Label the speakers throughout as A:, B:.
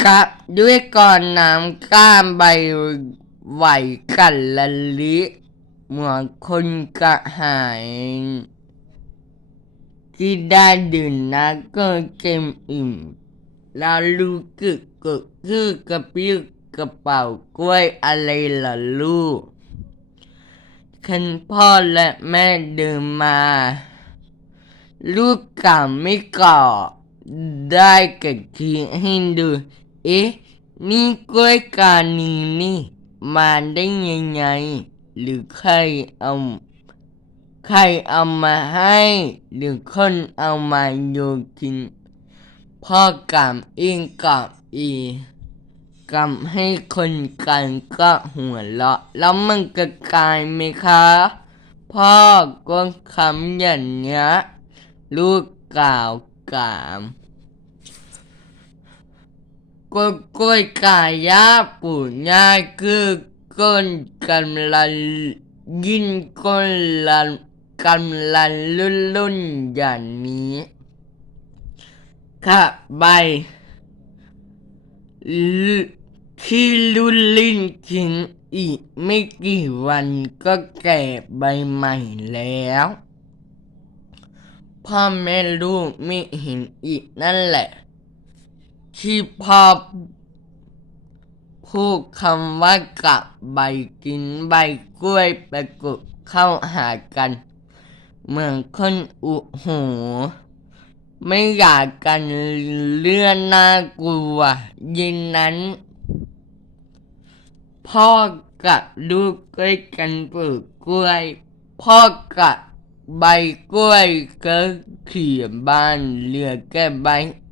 A: ครับ ด้วยก่อนน้ำก้ามใบไหวกันละลิเหมือนคนกระหายที่ได้ดื่มน้ำก็เต็มอิ่มแล้วลูกกึกกึกคือกระปิ้กระเป๋ากล้วยอะไรล่ะลูกคันพ่อและแม่เดินมา ลูกกาไม่ก่อได้กะทีให้ดู เอ๊ะ นี่กล้วยกานีนี่ มาได้ยังไง หรือใครเอา ใครเอามาให้ หรือคนเอามาโยกิน พ่อกำเองกับอีกำให้คนกันก็หัวเราะ แล้วมันก็กลายไหมคะ พ่อก็คำอย่างเนี้ยลูกกล่าวกาม ก็กล้วยกายาปู่ย่าคือก้นกำลังยิ่งก้นลันกำลังลุ่นลุ่นๆอย่างนี้ค่ะใบที่ลุ่นลินกินอีกไม่กี่วันก็แก่ใบใหม่แล้วพ่อแม่ลูกไม่เห็นอีกนั่นแหละ ที่พ่อพูดคำว่ากับใบกินใบกล้วยไปกุดเข้าหากัน เหมือนคนอุหูไม่อยากกันเลื่อนน่ากลัว ยินนั้น พ่อกับลูกกล้วยกันปลูกกล้วย พ่อกับใบกล้วยก็ขี่บ้านเรือแก้ใบ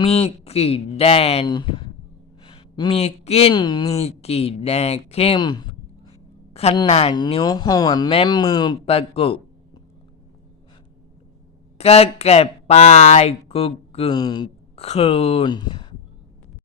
A: มีกี่แดน มีกิ้นมีกี่แดนเข้ม ขนาดนิ้วหัวแม่มือประกุก็แก่ปลายกุกกึ่งคืน